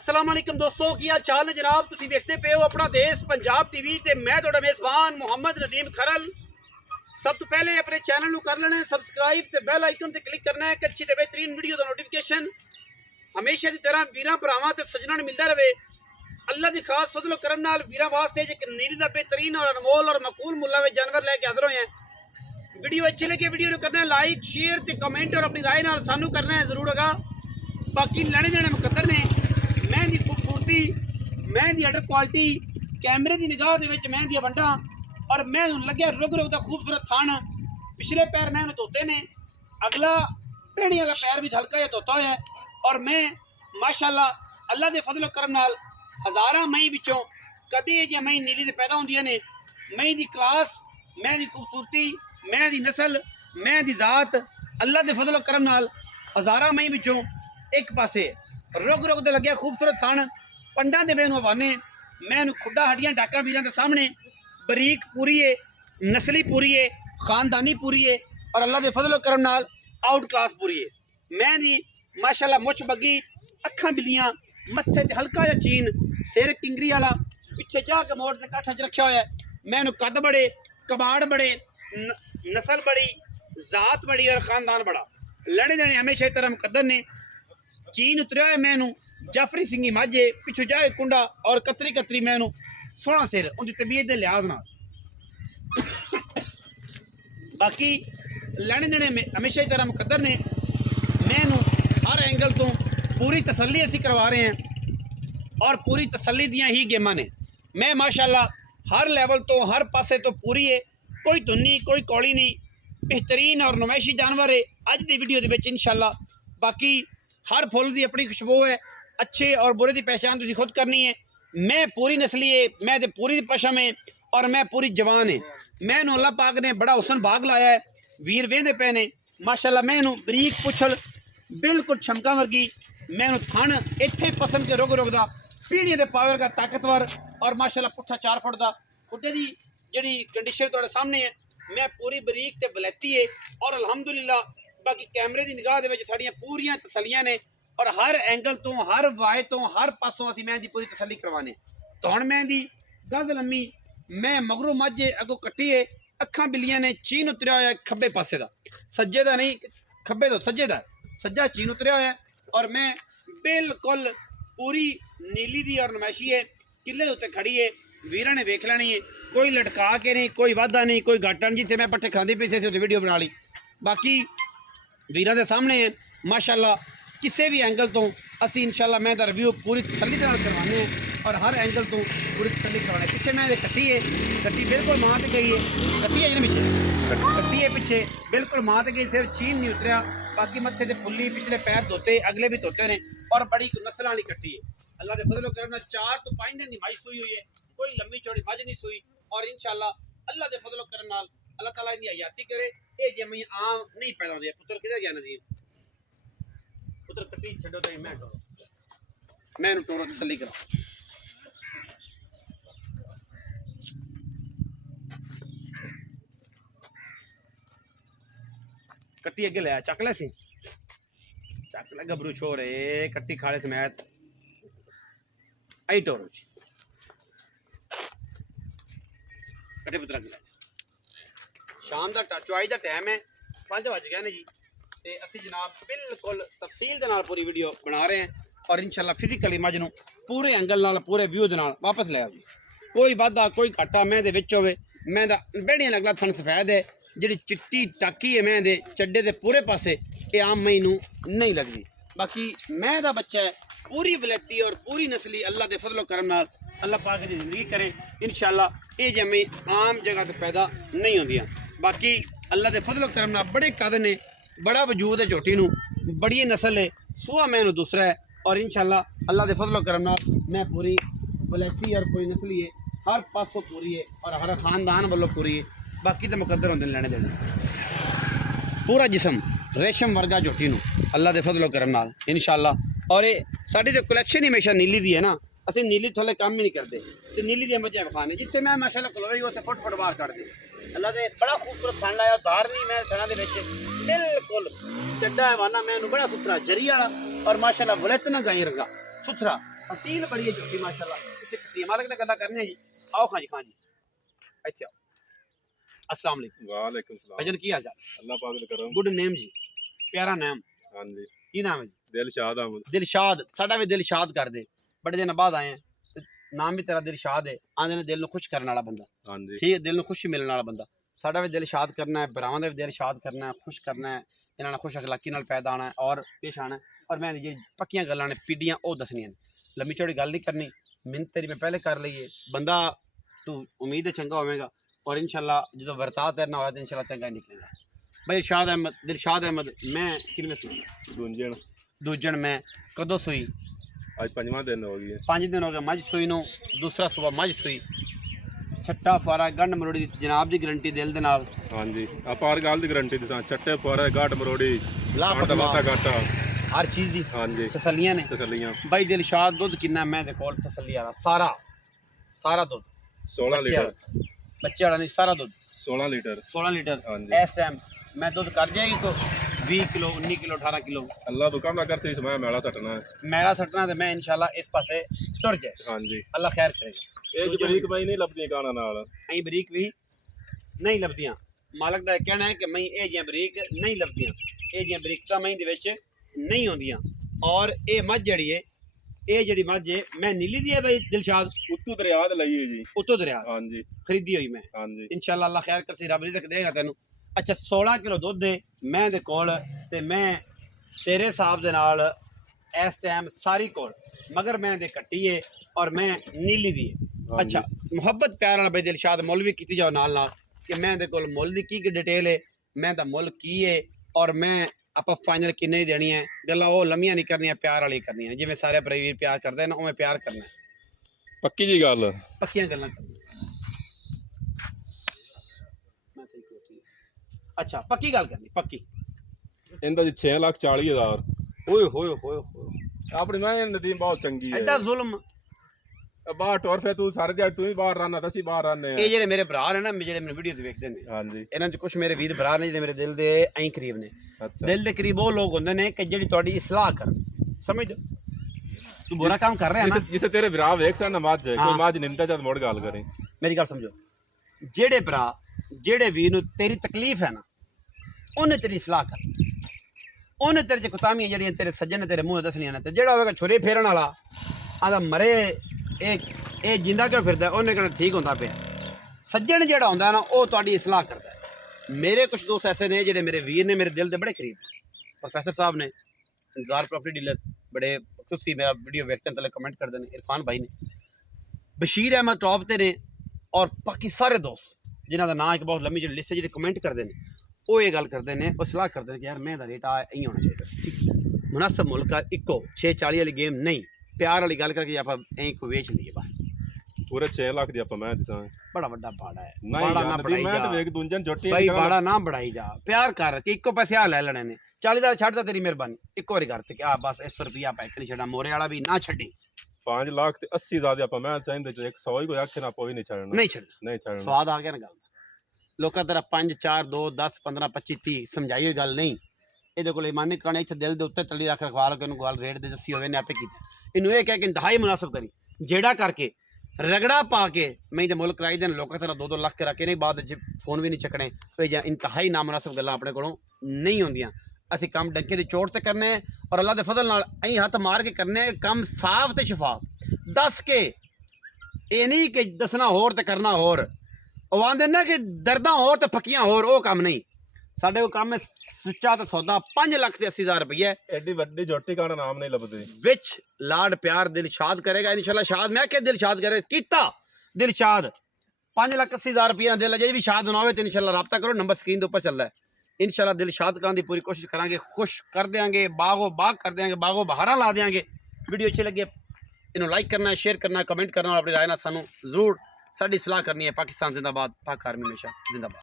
अस्सलाम वालेकुम दोस्तों, की हाल चाल ने जनाब। तुसीं देखते पे हो अपना देश पंजाब टीवी ते मैं तुहाडा मेज़बान मुहम्मद नदीम खरल। सब तो पहले अपने चैनल को कर लेना सबसक्राइब ते बेल आइकन ते क्लिक करना है कि अच्छी ते बेहतरीन वीडियो का नोटिफिकेशन हमेशा की तरह वीरां भरावां ते सज्जनां नूं मिलदा रहे। अल्लाह की खास फजलो करम नाल वीरां वास्ते एक नीली दा बेहतरीन और अनमोल और मकूल मुल्ला में जानवर लैके हाज़र होए हैं। वीडियो अच्छी लगे वीडियो को करना है लाइक शेयर ते कमेंट और अपनी राय नाल सानू करना है जरूर होगा। बाकी लैने देने मुकद्दर ने मैं दी खूबसूरती मैं दी अडर क्वालिटी कैमरे की निगाह दे विच मैं दी वंडा और मैं लग्या रुग रुग दा खूबसूरत थान। पिछले पैर मैं धोते ने, अगला पेड़ी वाला पैर भी हल्का जिहा धोता होया और मैं माशाअल्लाह अल्लाह के फजलो करम नाल हज़ारां मई विचों कदी जिह मई नीली दे पैदा होंदियां ने। मई दी क्लास, मैं दी खूबसूरती, मैं दी नस्ल, मैं दी जात अल्लाह के फजलो करम नाल हज़ारां मई विचों एक पासे रुग रुग दे लग्या खूबसूरत थान। पंडा दे मैनू हवाने मैनू खुड्डा हड्डियां डाका वीरां दे सामने बरीक पूरी है, नस्ली पूरी है, खानदानी पूरी है और अल्लाह के फजलो करम नाल आउट क्लास पूरी है। मैं दी माशाअल्लाह मुछ बग्गी, अखां बिल्लियां, मत्थे ते हल्का जिहा चीन, सिर किंगरी वाला, पिछे जाके मोड़ ते काठा च रखा होया। मैनू कद बड़े, कबाड़ बड़े, नस्ल बड़ी, जात बड़ी और खानदान बड़ा। लड़े देने हमेशा इस तरह मुकद्दर ने। चीन उतरिया है मैनू जाफरी सिंगी माझे, पिछू जाए कुंडा और कतरी कतरी मैनू सोहना सिर उनकी तबीयत के लिहाज नाल। बाकी लैने देने हमेशा इस तरह मुकद्दर ने। मैनू हर एंगल तो पूरी तसल्ली असी करवा रहे हैं और पूरी तसल्ली दियां ही गेमां ने। मैं माशाअल्लाह हर लैवल तो हर पासे तो पूरी है, कोई धुन्नी कोई कौली नहीं, बेहतरीन और नमैशी जानवर है अज की वीडियो के इंशाअल्लाह। बाकी हर फुल की अपनी खुशबू है, अच्छे और बुरे की पहचान तुसी खुद करनी है। मैं पूरी नस्ली है, मैं तो पूरी पशम है और मैं पूरी जवान है। मैनू अल्लाह पाक ने बड़ा हुसन बाग लाया है, वीर वेंदे पे ने माशाअल्लाह। मैनू बरीक पुछल बिल्कुल छमका वर्गी, मैनू थन इत्थे पसंद के रुग रुगदा पीढ़ियों के पावर का ताकतवर और माशाअल्लाह पुट्ठा 4 फुट का खुडे की जी कंडीशन तुहाडे सामने है। मैं पूरी बरीक ते बलैती है और अलहमदुलिल्लाह बाकी कैमरे की निगाह दे साड़ियाँ पूरियां तसलियां ने और हर एंगल तो हर वाय तो हर पासों असी मैं दी पूरी तसली करवाने। तो हुण मैं दी गज लम्मी मैं मगरों माझे अगों कट्टी है, अखां बिल्लियां ने, चीन उतरिया होया खब्बे पासे का, सज्जे का नहीं खब्बे तो सज्जे का, सज्जा चीन उतरिया होया और मैं बिल्कुल पूरी नीली दी और नमैशी है। किले उत्ते खड़ी है, वीरां ने वेख लैनी है, कोई लटका के नहीं, कोई वाधा नहीं, कोई घाटा नहीं। जिथे मैं पट्ठे खाती पी थे वीडियो बना ली। बाकी वीरां दे सामने है माशाअल्लाह किसी भी एंगल तो असी इंशाअल्लाह मैं रिव्यू पूरी तसल्ली करवाने हैं और हर एंगल तो पूरी तसल्ली करवाने। पिछे मैं कट्टी है, कट्टी बिल्कुल माँ से गई है, कट्टी है ना पिछे, कट्टी है पिछे बिल्कुल माँ से गई, सिर्फ चीन नहीं उतरिया। बाकी मत्थे से फुल्ली, पिछले पैर धोते, अगले भी धोते ने और बड़ी नस्ल वाली कट्टी है। अल्लाह के फजलो करम नाल 4 तो 5 दिन की माई सूई हुई है, कोई लंबी चौड़ी मज नहीं सूई और इंशाअल्लाह अल्लाह के फजलो करम नाल अल्लाह ताला इनकी हयाती करे। ये जमी आम नहीं पैदा होती। पुत्र किधर गया नदीम, पुत्र कट्टी छो तो मैं टोरो, मैं टोरो तसली करा। कट्टी अगे लिया चक ले सी, चक ले गबरू छोरे, कट्टी खाले समेत आई टोरो जी कट्टी पुत्र अगे लिया। शाम का चुआई का टाइम है, 5 बज गए ने जी। तो असी जनाब बिल्कुल तफसील के नाल पूरी वीडियो बना रहे हैं और इंशाअल्लाह फिजिकली मज नूं पूरे एंगल नाल पूरे व्यू दे नाल वापस ले आओ जी। कोई वाधा कोई घाटा मैं दे विच होवे। मैं दा बेड़ियां लगला थन सफेद है, जिहड़ी चिट्टी टाकी है मैं दे चड्डे दे पूरे पासे ये आम मई नूं नहीं लगदी। बाकी मैं दा बच्चा है पूरी वलैती और पूरी नस्ली अल्लाह के फजलो करम नाल अल्लाह पाक दी जिंदगी करे इंशाअल्लाह। ये जमी आम जगह तो पैदा नहीं होंदियां। बाकी अल्लाह के फजलो करम नाल बड़े कद ने, बड़ा वजूद है झोटी नूं, बड़ी नस्ल है, सूआ मैनू दूसरा है और इंशाअल्लाह अल्लाह के फजलो करम नाल मैं पूरी वलैती और पूरी नस्ली है, हर पासों पूरी है और हर खानदान वालों पूरी है। बाकी तो मुकद्दर होंदे लैने देने। पूरा जिसम रेशम वर्गा झोटी नूं अल्लाह के फजलो करम नाल इंशाअल्लाह। और ये साडी जो कलैक्शन ही हमेशा नीली दी है ना, असीं नीली थोड़े काम ही नहीं करते। तो नीली दी मजा विखाने जिथे मैं माशाअल्लाह खलोई उत्थे फुट फुट बाहर कट दे। अल्लाह दे बड़ा खूबसूरत फन लाया, धार नहीं मैं थना दे विच बिल्कुल चड्डा है वाना मैं बड़ा सुथरा जरी वाला और माशाअल्लाह वलैतना गाई रंगा सुथरा हसीन बड़ी है झोटी माशाल्लाह। इत्थे कट्टी मालक ने गल्ला करने जी। आओ खां जी इत्थे आओ। अस्सलाम वालेकुम। वालेकुम सलाम। भजन की हाल चाल? अल्लाह पाक दा करम। गुड नेम जी, प्यारा नाम। हाँ जी। की नाम है जी? दिलशाद अहमद। दिलशाद, साडा भी दिलशाद कर दे। बड़े दिन बाद आए हैं ते नाम भी तेरा दिलशाद है। आंदे ने दिल नु खुश करने वाला बंदा। हाँ जी। ठीक है, दिल नु खुशी मिलने वाला बंदा। साडा भी दिलशाद करना है, भरावां दा भी दिलशाद करना है, खुश करना है, इन्हां नाल खुश अखलाकी नाल पैदा आना है और पेश आना है। और मैं जी पक्कियां गल्लां ने पीढ़ियां ओ दसनियां ने। लम्मी चौड़ी गल नहीं करनी, मिन्नत तेरी मैं पहले कर लई है। बंदा तू उम्मीद है चंगा होवेगा और इंशाल्लाह जो वर्ता तेरना होया तो इंशाल्लाह चंगा ही निकलेगा। भाई दिलशाद अहमद मैं किनवें सुई? दूंजन दूजन मैं कदों सुई? आज पंजवां दिन हो गया। 5 दिन हो गए मझ सुई नूं। दूसरा सुबह मझ सुई। छट्टा फारा गंढ मरोड़ी जनाब दी गारंटी दिल दे नाल। हाँ जी। आप हर गल दी गारंटी दसा। छट्टे पारे गाठ मरोड़ी ला वाटा गाटा। हर चीज़ दी हाँ जी। तसल्लियां ने। तसल्लियां। भाई दिलशाद दुध किन्ना मैं दे कोल तसल्ली वाला सारा दुध 16 लीटर। बच्चे वाला नहीं, सारा दुध 16 लीटर। 16 लीटर। हाँ जी। इस टाइम मैं दुध कर जाएगी तो 20 किलो 19 किलो 18 किलो। अल्लाह तो काम ना कर सही समय मेला सटना है। मेरा सटना तो मैं इंशाल्लाह इस पासे तुर जाए। हाँ जी। अल्लाह खैर करेगा। ये जो बरीक मई नहीं लभदी काना नाल। अं बरीक भी नहीं लभदियां। मालक का कहना है कि मई ये जियां बरीक नहीं लभदियां। ये जियां बरीकता मई दे विच नहीं होंदियां। और ये मझ जड़ी है, ये जड़ी मझ है मैं नीली दी है भाई दिलशाद। उत्तू दरिया ते लई है जी। उत्तो दरिया हाँ जी। खरीदी हुई मैं। हाँ जी। इंशाल्लाह अल्लाह खैर करसी रब रिज़क देगा तेनू। अच्छा 16 किलो दुध है मैं दे कोल ते मैं तेरे हिसाब दे नाल इस टाइम सारी कोल मगर मैं दे कट्टी है और मैं नीली दी है। हाँ अच्छा मुहब्बत प्यार वाला भाई दिलशाद मुल भी की जाओ नाल कि मैं दे कोल मुल दी की डिटेल है, मैं दा मुल की है और मैं ਆਪਾਂ फाइनल किन्ने ही देनी है। गल्लां वो लम्मियां नहीं करनियां, प्यार वाली करनी है। जिवें सारे वीर प्यार करते हैं ना उवें प्यार करना है। पक्की जी गल। पक्कियां गल्लां करनी। अच्छा पक्की गल करनी पक्की। इनदा जी 6,40,000। ओए होए होए होए अपनी मैं नदीम बहुत चंगी है। एडा जुल्म। बाहर टोर फे तू सारे दिहाड़ी तू ही बाहर रहना तसी बाहर रहने। ये जेडे मेरे भरा ने ना जेडे मेरी वीडियो देखते हैं हाँ जी। इन्हां च कुछ मेरे वीर भरा ने जेडे मेरे दिल दे ऐं करीब ने। अच्छा। दिल दे करीब वो लोग होंदे ने कि जेडी तुहाडी इस्लाह कर। समझ तू बुरा काम कर रहा है ना। जिसे तेरे विराह वेख सा नमाज है हाँ। कोई माज निंदा जद मोड़ गाल करें। मेरी गल समझो, जेडे भरा जेडे वीर नूं तेरी तकलीफ है ना उन्हें तेरी इस्लाह कर। उन्हें तेरे च कुतामियां जेहड़ियां तेरे सज्जन ने तेरे मुंह दसनियां ने ते जेड़ा होवेगा छुरे फेरन वाला आदा मरे ए जिंदा क्यों फिरदा उन्हें कहना ठीक होंदा पिया। सज्जन जेड़ा होंदा ना वो तुहाडी इस्लाह करदा है। मेरे कुछ दोस्त ऐसे ने जेडे मेरे वीर ने मेरे दिल दे बड़े करीब। प्रोफेसर साहब ने इंतजार प्रॉपर्टी डीलर बड़े खुशी मेरा वीडियो वेखते हैं तले कमेंट करते हैं। इरफान भाई ने बशीर अहमद टॉप ते ने और बाकी सारे दोस्त जिन्हों का नाम एक बहुत लंबी जी लिस्ट है जी कमेंट करते हैं वो ये गल करते हैं वो सलाह करते हैं कि यार मैं रेट आई होना चाहिए। ठीक मुनासिब मुल्क इको 640 वाली गेम नहीं प्यार वाली गल करके आप को वेच लीए बस। पूरे 6 लाख दी आप मैं दिसा बड़ा बड़ा बाड़ा है। नहीं बाड़ा ना यार बढ़ाई मैं जा तो वेख दूंजन झोटी भाई बाड़ा ना बढ़ाई जा प्यार कर कि इको पैसे आ ले लेने ने 40,000 छड्डदा तेरी मेहरबानी एक बारी कर कि आ बस 100 रुपया पैक नहीं छड़ा मोरे वाला भी ना छड्डी 5 लाख ते 80 ज्यादा आप मैं चाहते 100 ही कोई आखे ना कोई नहीं छड़ना नहीं छड़ नहीं छड़ना। स्वाद आ गया ना गल लोकां तेरा 5 4 2 10 15 25 30 समझाई हुई गल नहीं। ਇਹਦੇ ਕੋਲ ਇਮਾਨੀ ਕਰਾਣੇ ਇੱਥੇ ਦਿਲ ਦੇ ਉੱਤੇ ਤਲੀ ਰੱਖ ਰਖਵਾ ਲਓ ਕਿ ਇਹਨੂੰ ਗਾਲ ਰੇਟ ਦੇ ਦੱਸੀ ਹੋਵੇ ਨੇ ਆਪੇ ਕੀਤਾ ਇਹਨੂੰ ਇਹ ਕਹਿ ਕੇ ਇੰਤਹਾਈ ਮੁਨਾਸਬ ਕਰੀ ਜਿਹੜਾ ਕਰਕੇ ਰਗੜਾ ਪਾ ਕੇ ਮੈਂ ਤੇ ਮੁਲਕ ਕਰਾਈ ਦੇਣ ਲੋਕਾਂ ਤਰ੍ਹਾਂ 2-2 ਲੱਖ ਕਰਾ ਕੇ ਨਹੀਂ ਬਾਅਦ ਵਿੱਚ ਫੋਨ ਵੀ ਨਹੀਂ ਚੱਕਣੇ ਤੇ ਜਾਂ ਇੰਤਹਾਈ ਨਾ ਮੁਨਾਸਬ ਗੱਲਾਂ ਆਪਣੇ ਕੋਲੋਂ ਨਹੀਂ ਹੁੰਦੀਆਂ। ਅਸੀਂ ਕੰਮ ਡੰਕੇ ਦੀ ਚੋਟ ਤੇ ਕਰਨੇ ਔਰ ਅੱਲਾ ਦੇ ਫਜ਼ਲ ਨਾਲ ਅਸੀਂ ਹੱਥ ਮਾਰ ਕੇ ਕਰਨੇ ਕੰਮ ਸਾਫ਼ ਤੇ ਸ਼ਫਾਫ ਦੱਸ ਕੇ ਇਹ ਨਹੀਂ ਕਿ ਦੱਸਣਾ ਹੋਰ ਤੇ ਕਰਨਾ ਹੋਰ। ਉਹ ਆਂਦੇ ਨਾ ਕਿ ਦਰਦਾਂ ਹੋਰ ਤੇ ਫੱਕੀਆਂ ਹੋਰ ਉਹ ਕੰਮ ਨਹੀਂ ਸਾਡੇ ਕੋਲ ਕੰਮ ਸੁੱਚਾ ਤੇ ਸੌਦਾ 5 ਲੱਖ ਤੇ 80,000 ਰੁਪਈਆ एडी वड्डी झोटी का नाम नहीं लभदी ਵਿੱਚ ਲਾਡ ਪਿਆਰ ਦਿਲਸ਼ਾਦ ਕਰੇਗਾ ਇਨਸ਼ਾਅੱਲਾ। ਸ਼ਾਦ ਮੈਂ ਕਿ ਦਿਲਸ਼ਾਦ ਕਰੇ ਕੀਤਾ ਦਿਲਸ਼ਾਦ 5,80,000 ਰੁਪਈਆ ਦਿਲ ਜੇ ਵੀ ਸ਼ਾਦ ਹੋਣਾ ਹੋਵੇ ਤੇ ਇਨਸ਼ਾਅੱਲਾ ਰਾਬਤਾ ਕਰੋ ਨੰਬਰ ਸਕਰੀਨ ਦੇ ਉੱਪਰ ਚੱਲਦਾ ਹੈ। ਇਨਸ਼ਾਅੱਲਾ ਦਿਲਸ਼ਾਦ ਕਰਨ ਦੀ ਪੂਰੀ ਕੋਸ਼ਿਸ਼ ਕਰਾਂਗੇ ਖੁਸ਼ ਕਰ ਦਿਆਂਗੇ ਬਾਗੋ ਬਾਗ ਕਰ ਦਿਆਂਗੇ ਬਾਗੋ ਬਹਾਰਾਂ ਲਾ ਦਿਆਂਗੇ। ਵੀਡੀਓ ਅੱਛੀ ਲੱਗੇ ਇਹਨੂੰ ਲਾਈਕ ਕਰਨਾ ਸ਼ੇਅਰ ਕਰਨਾ ਕਮੈਂਟ ਕਰਨਾ और अपनी राय ਨਾਲ ਸਾਨੂੰ ਜ਼ਰੂਰ ਸਾਡੀ ਸਲਾਹ ਕਰਨੀ ਹੈ। ਪਾਕਿਸਤਾਨ ਜ਼ਿੰਦਾਬਾਦ ਪਾਕ ਆਰਮੀ ਹਮੇਸ਼ਾ ਜ਼ਿੰਦਾਬਾਦ।